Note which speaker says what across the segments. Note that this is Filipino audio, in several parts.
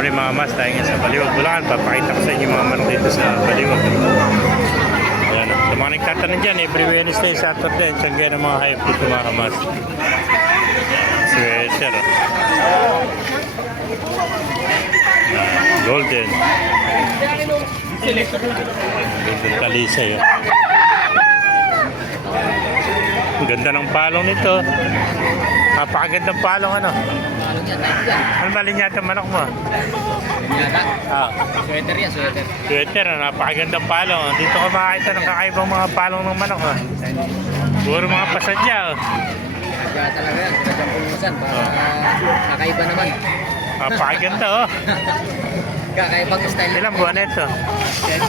Speaker 1: Morning mga mas, tayo ngayon sa Baliwag, Bulacan. Papakita ko sa inyo mga manok dito sa Baliwag. Ayan. Sa mga nagtatanong dyan, every Wednesday, Saturday, tiyan ganyan ang mga hayop dito mga mas. Sweater. Ah, golden. Golden talisay. Oh. Ang ganda ng palong nito. Napakagandang palong ano.
Speaker 2: Ano yan? Nice yan.
Speaker 1: Ano ba linyata manok mo?
Speaker 2: Yata.
Speaker 1: Ah,
Speaker 2: Sweater yan, sweater.
Speaker 1: sweater, ah, napakagandang palong. Dito ka makakita ng kakaibang mga palong ng manok. Ah. Puro mga pasadya. Oh.
Speaker 2: Kaya talaga yan. Kaya pulusan. Para kakaiba naman.
Speaker 1: Napakaganda oh.
Speaker 2: Kakaibang style.
Speaker 1: Ilang buwan na ito?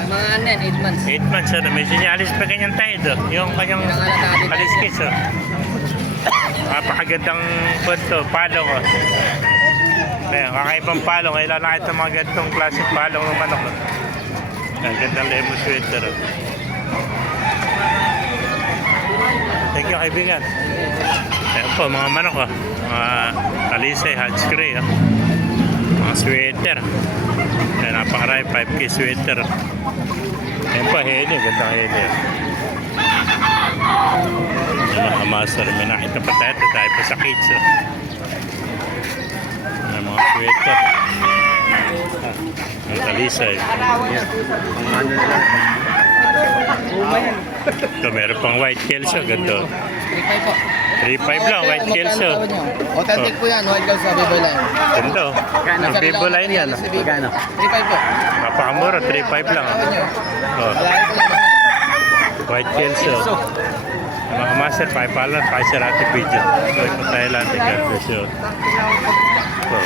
Speaker 2: Mga ano yan, 8 months.
Speaker 1: 8 months ano, may sinyalis pa kanyang tayo oh. Yung kanyang kaliskis oh. Napakagandang punto, palong oh. Ayan, kakaibang palong. Kailan nakita mga ganitong klaseng palong ng manok. Oh. Ang gandang lemon sweater. Oh. Thank you, kaibigan. Ayan po, mga manok oh. Mga talisay, hatch gray oh. Mga sweater. Ayan, napakarami, 5K sweater. Ayan Gandang heli. oh. Ayan, mga master. May nakita pa tayo. Tayo pa sa kids. Oh. Ayan, mga sweater. Ah, ang talisay. Ito, meron pang white kelso. Ganito.
Speaker 2: 3.5 po.
Speaker 1: 3.5 lang, white kelso.
Speaker 2: Authentic po yan, white sa Bibo line.
Speaker 1: Ganda. oh. Ang bibo line yan. oh.
Speaker 2: Gano? 3.5 po.
Speaker 1: Napakamura, 3.5 lang. oh. Oh, white kelso. Mga master, pa pala, pa sa rati video. So, ito tayo lang. God bless you. So,